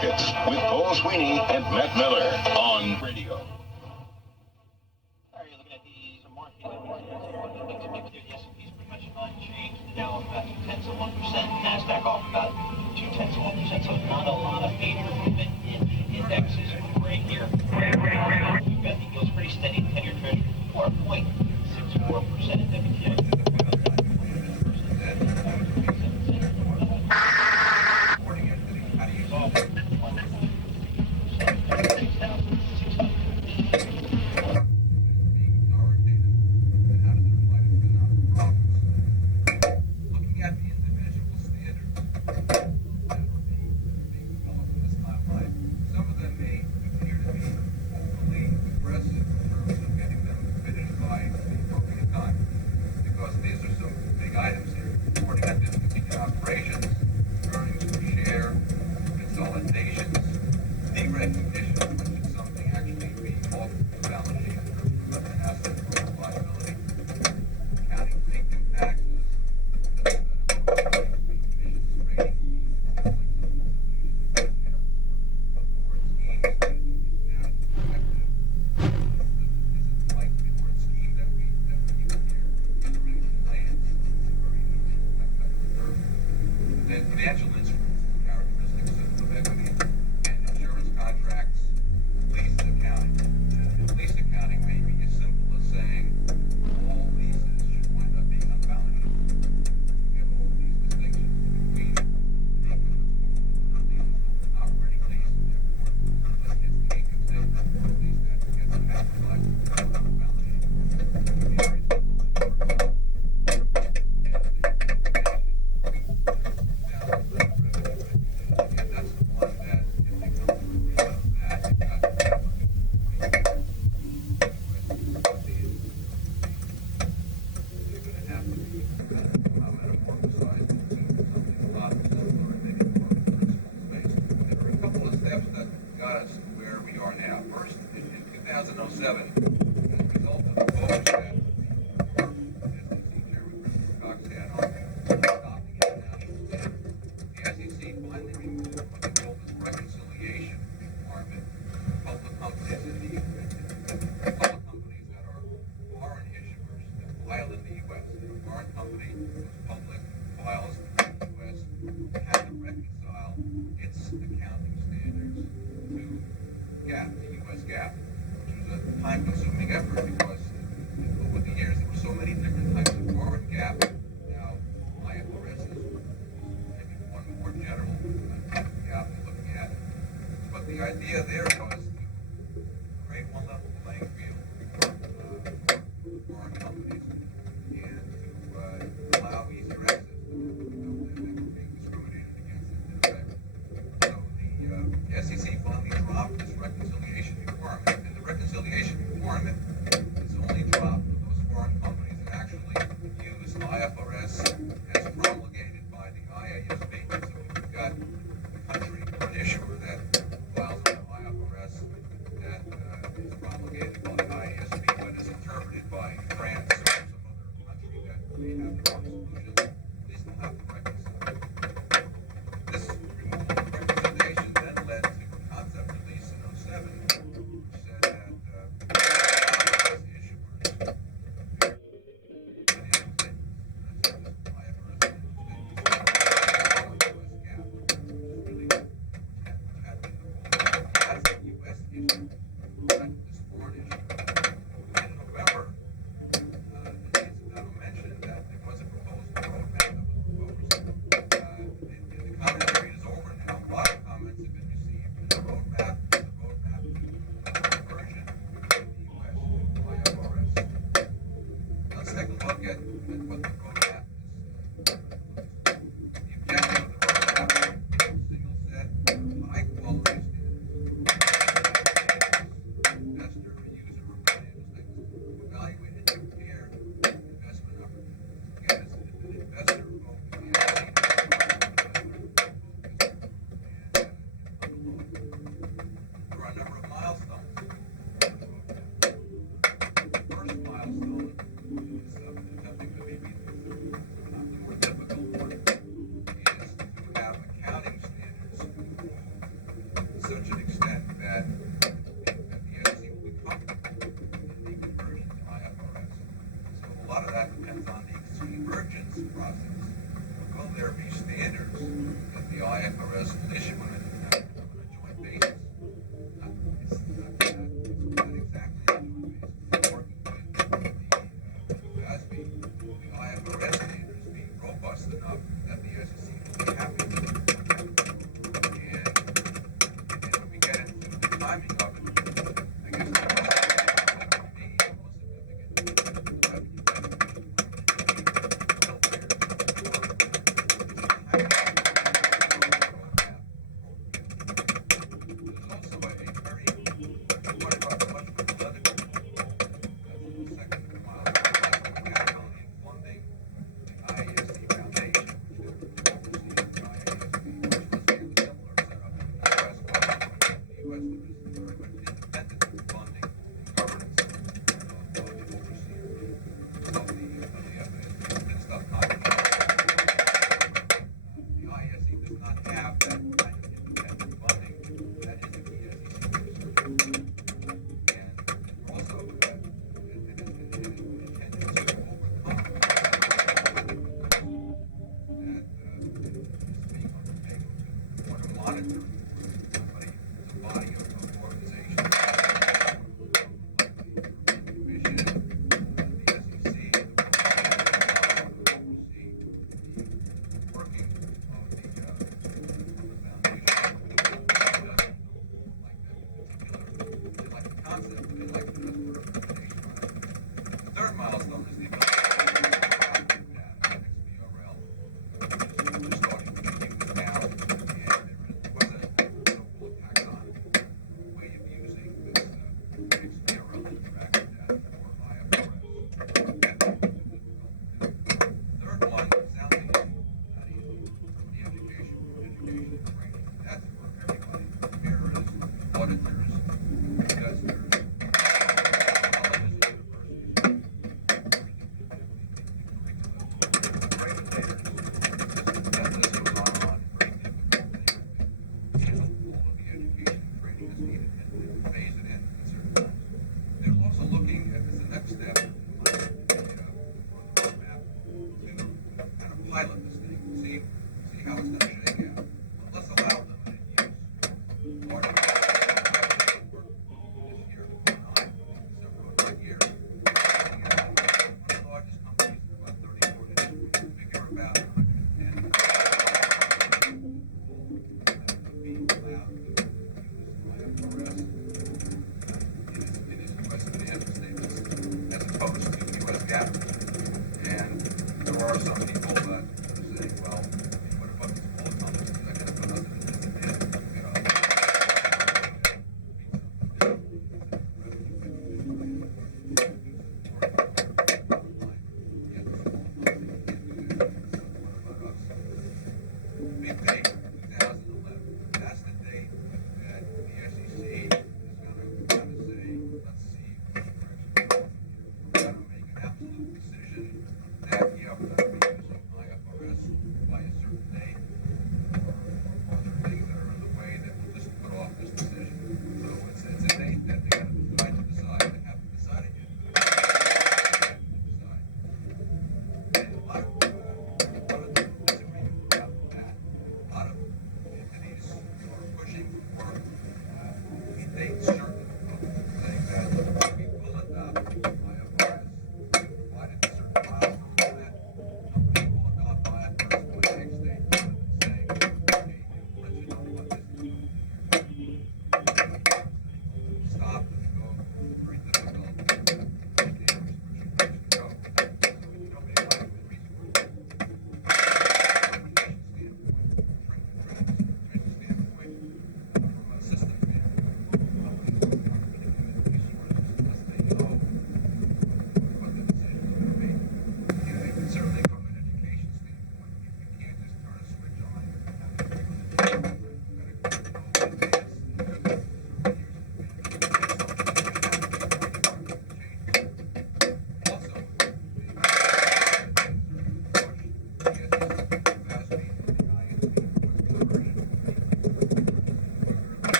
Markets with Paul Sweeney and Matt Miller on radio. All right, you're looking at these markets. The S&P's pretty much unchanged. The Dow about 0.2%. NASDAQ off about 0.2%. So not a lot of major movement in the indexes right here. We've got the yields pretty steady. 10-year Treasury 4.64%. WTI. Time-consuming effort because over the years there were so many different types of foreign GAAP. Now, IFRS is maybe one more general type of GAAP you're looking at. But the idea there was to create one level playing field for foreign companies and to allow easier access to them without them being discriminated against in effect. So the SEC finally dropped this reconciliation requirement. Reconciliation requirement is only dropped for those foreign companies that actually use IFRS as promulgated by the IASB. So if you've got a country or an issuer that files under IFRS that is promulgated by the IASB but is interpreted by France or some other country that may have their own solution, they still have to reconcile. This removal of reconciliation then led to a concept release in 2007. such an extent that the SEC will be comfortable in the conversion to IFRS. So a lot of that depends on the convergence process. Will there be standards that the IFRS will issue on a joint basis? It's not exactly a joint basis. Working with the FASB, the IFRS standards being robust enough that the SEC will be happy with it. And when we get into the timing of it, I guess the most significant revenue recognition pilot this thing, see how it's going to shake out. Well, let's allow limited use. Part of the work this year going on, several years. One of the largest companies, about 34 industries, figure about 110 being allowed to use IFRS in its U.S. financial statements as a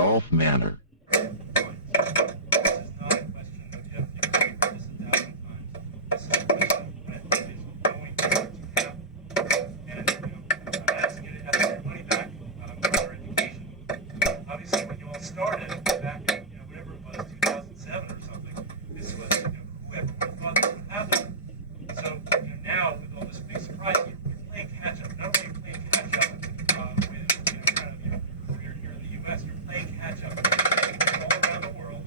Golf Manor. This is not a question of if. You've already heard this 1,000 times. This is a question of when it is going to happen. And I'm asking you to have your money back for your education. Obviously, when you all started back in whatever it was, 2007 or something, this was whoever would have thought this would happen. So now with all this big surprise, you're playing catch up. Not only are you playing catch up with kind of your career here in the U.S., you're playing catch up all around the world.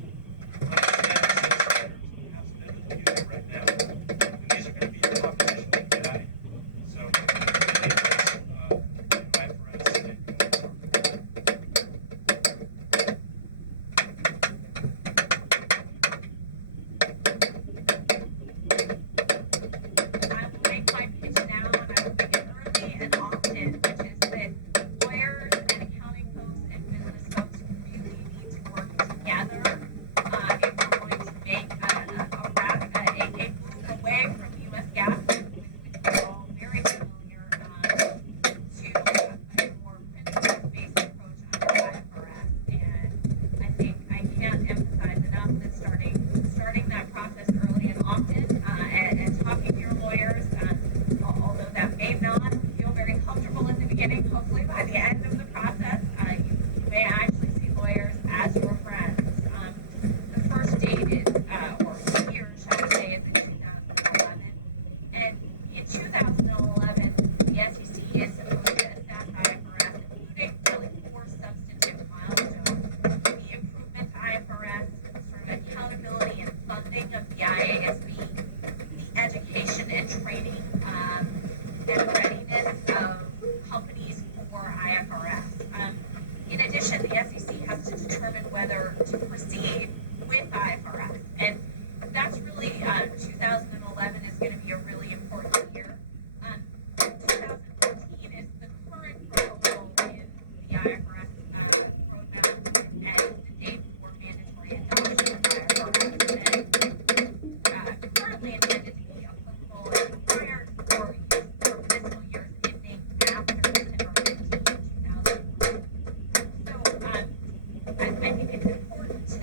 Understand the same standards. We have some biblical music right now, and these are going to be your competition when you get out of here. So many of us, IFRS and I will make my pitch now, and I will make it early and often, which is that lawyers and accounting folks and business folks really need to work together if we're going to make a move away from U.S. GAAP, with which we're all very familiar, to a more principles-based approach under IFRS. And I think I can't emphasize enough that starting that process early and often, and talking to your lawyers, although that may not feel very comfortable in the beginning, hopefully by the end of the process, you may actually see lawyers as your friends. The first date is, or year, shall we say, is in 2011. And in 2011, the SEC is supposed to assess IFRS, including really 4 substantive milestones: the improvement to IFRS, sort of accountability and funding of the IASB, the education and training and readiness of companies for IFRS. In addition, the SEC has to determine whether to proceed with IFRS. And that's really, 2011 is going to be a really important year. 2014 is the current proposal in the IFRS roadmap and the date for mandatory adoption of IFRS. And currently intended to be applicable and required for fiscal years ending after September 15, 2011. So I think it's important to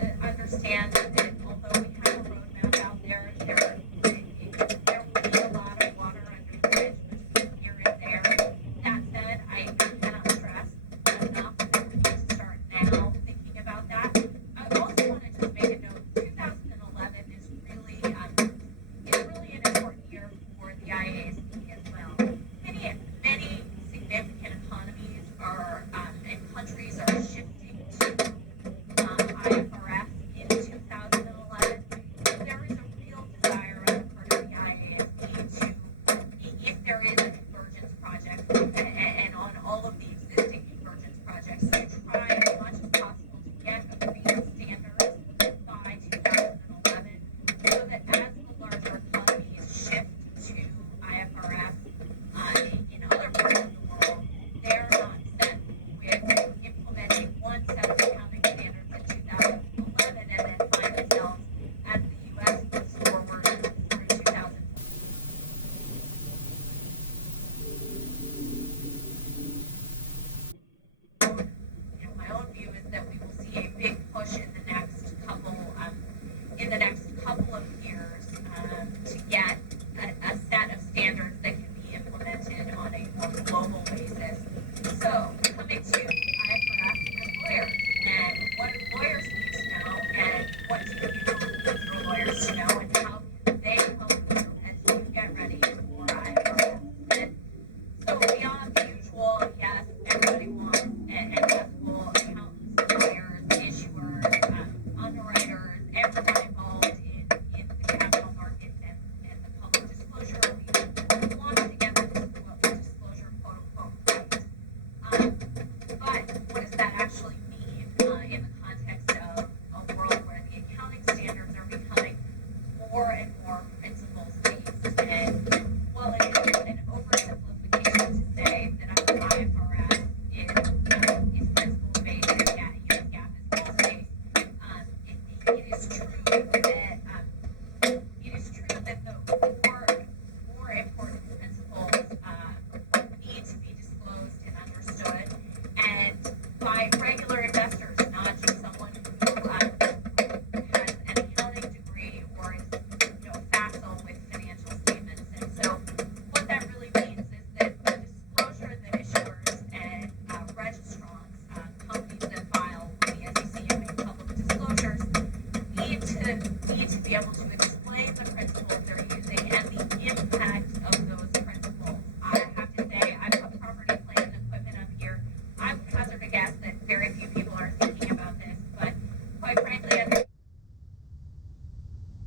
be able to explain the principles they're using and the impact of those principles. I have to say, I put property, plant, and equipment up here. I would hazard a guess that very few people are thinking about this, but quite frankly, I think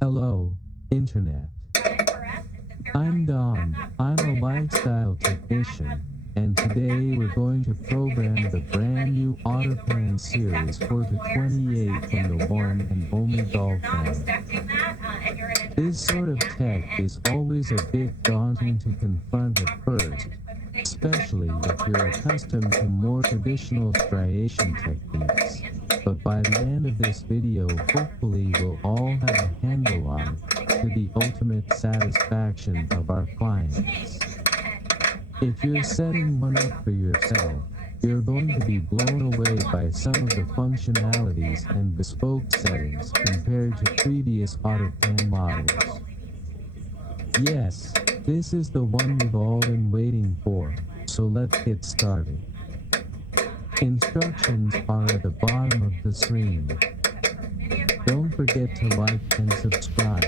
Hello, Internet. for us, it's a fair I'm value. Don. I'm a lifestyle technician, and today we're going to program the brand new Autopan series for the 28 from the one and only If you're Golf not Manor. expecting that, and you're in a This sort of tech is always a bit daunting to confront at first, especially if you're accustomed to more traditional striation techniques. But by the end of this video, hopefully we'll all have a handle on it, to the ultimate satisfaction of our clients. If you're setting one up for yourself, you're going to be blown away by some of the functionalities and bespoke settings compared to previous Autopan models. Yes, this is the one we've all been waiting for, so let's get started. Instructions are at the bottom of the screen. Don't forget to like and subscribe.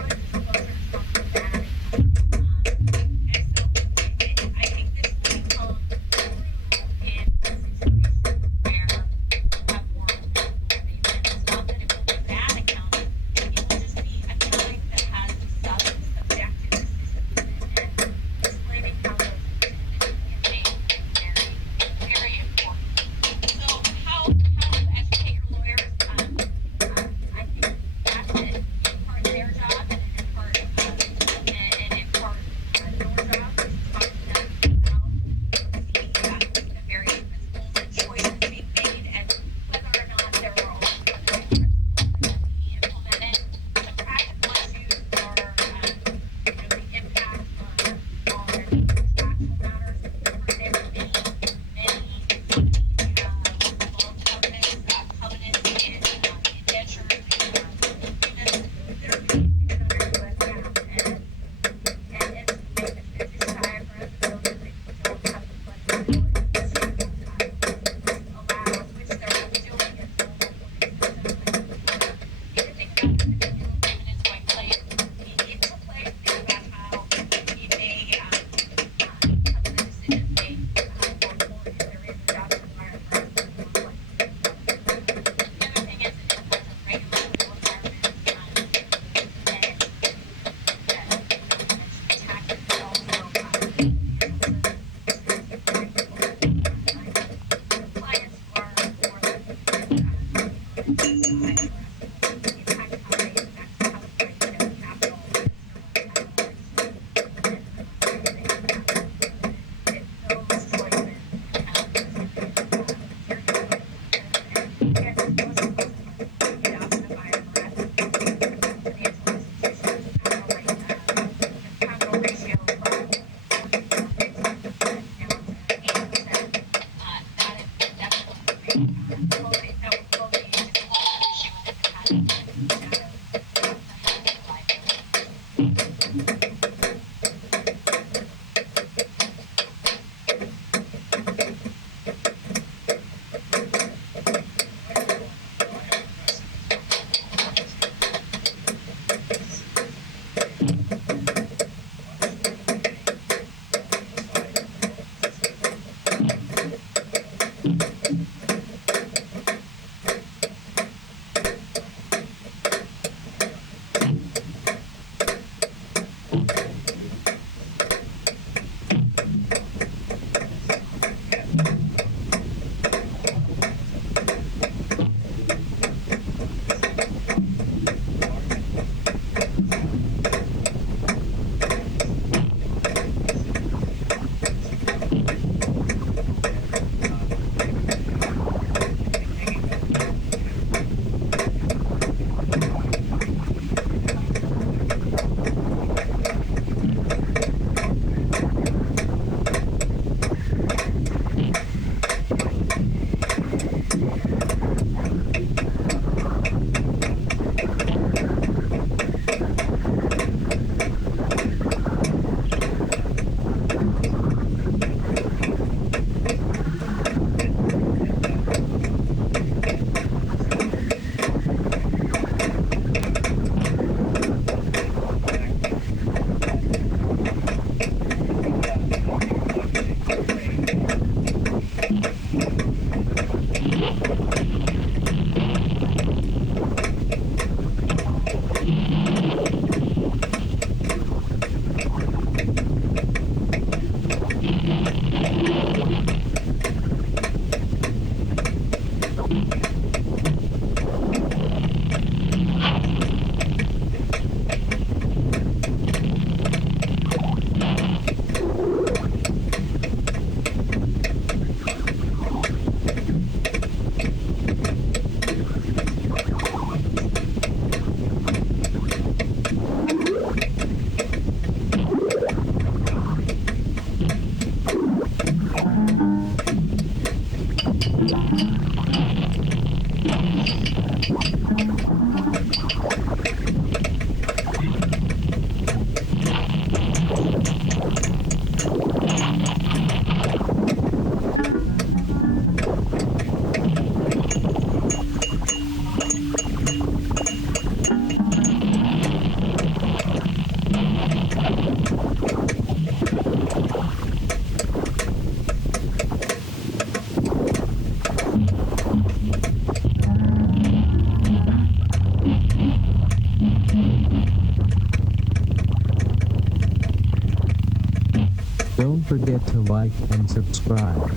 forget to like and subscribe.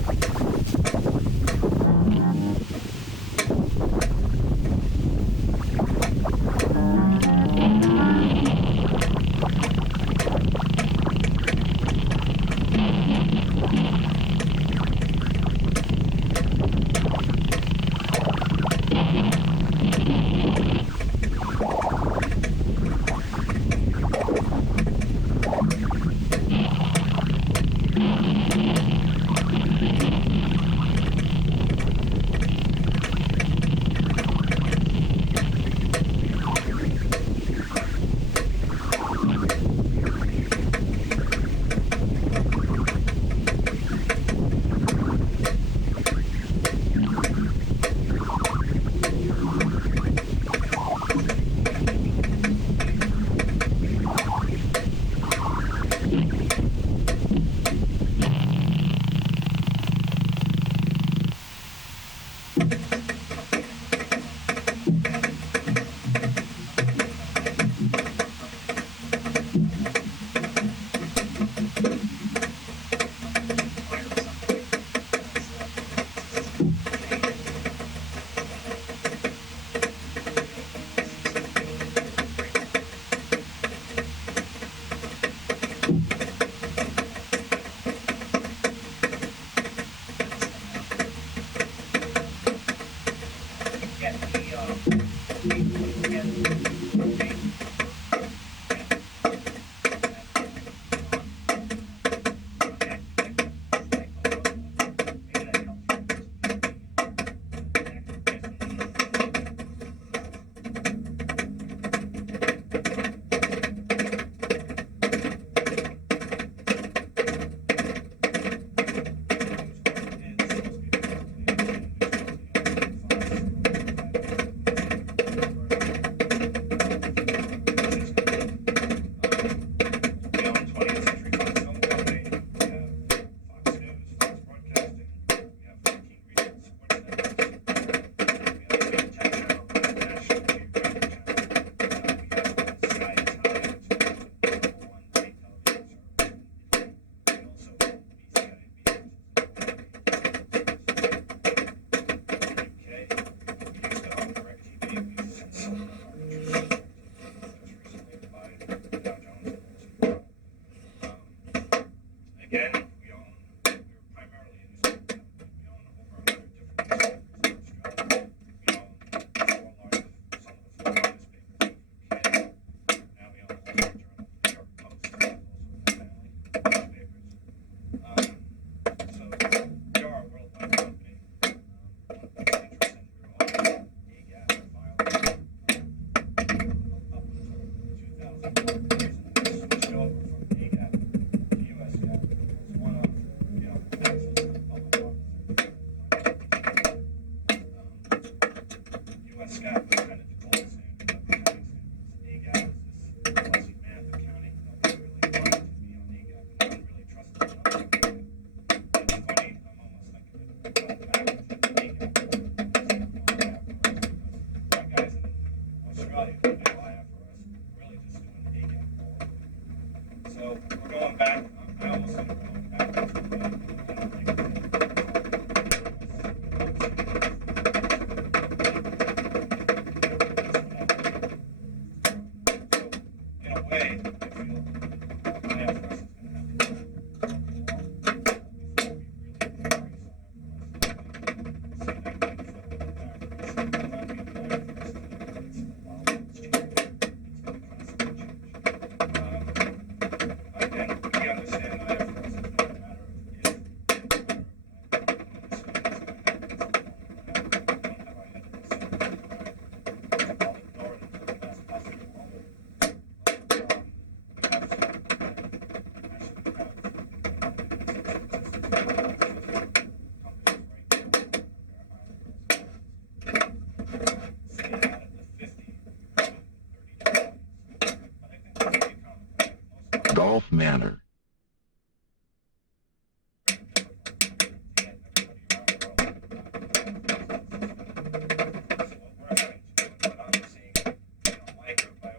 Manor. For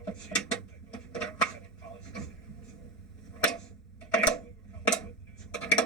us, basically, we're coming up with new scoring.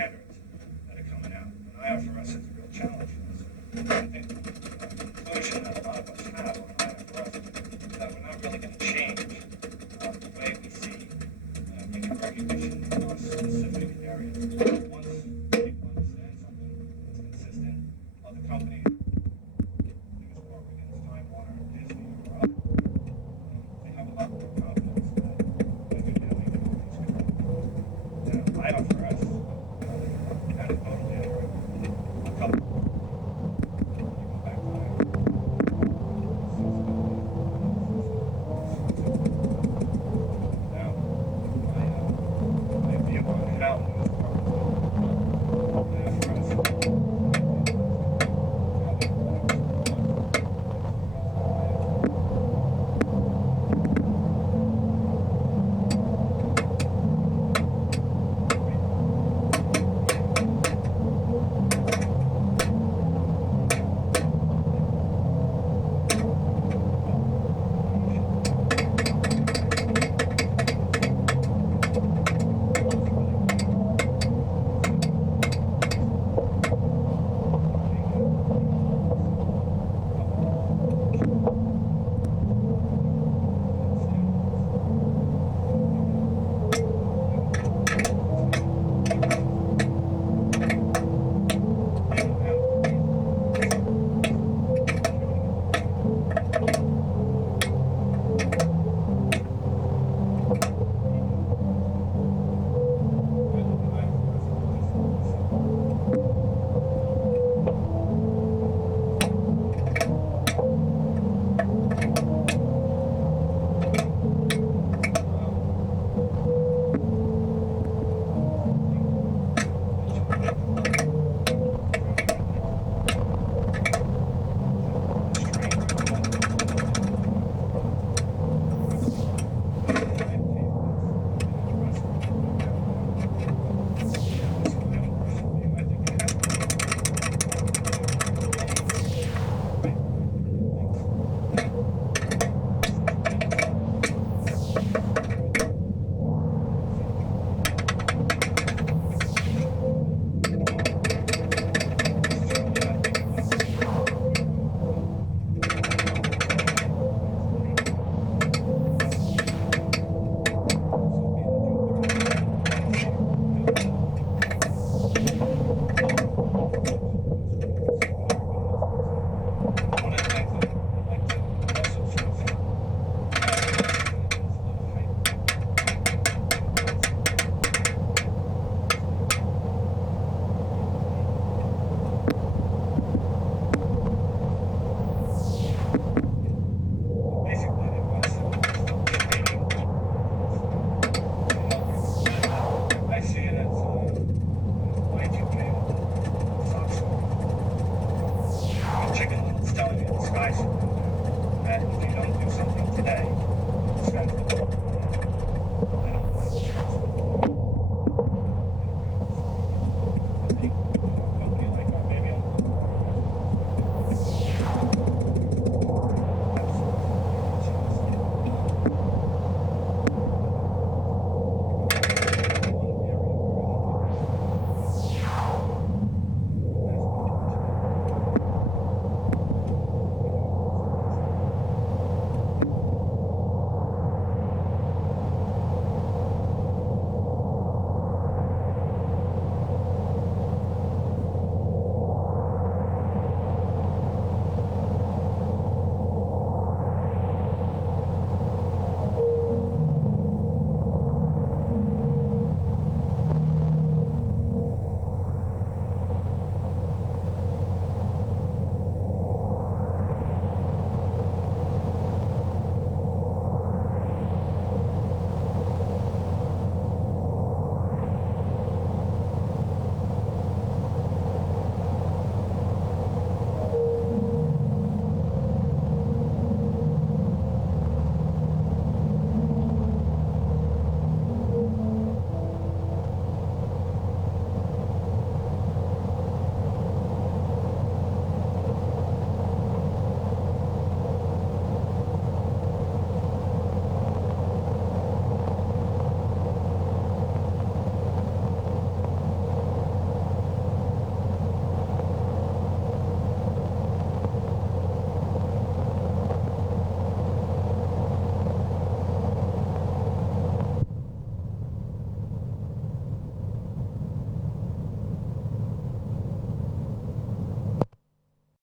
standards that are coming out. And IFRS is a real challenge for us. I think the conclusion that a lot of us have on IFRS is that we're not really going to change the way we see income recognition across specific areas.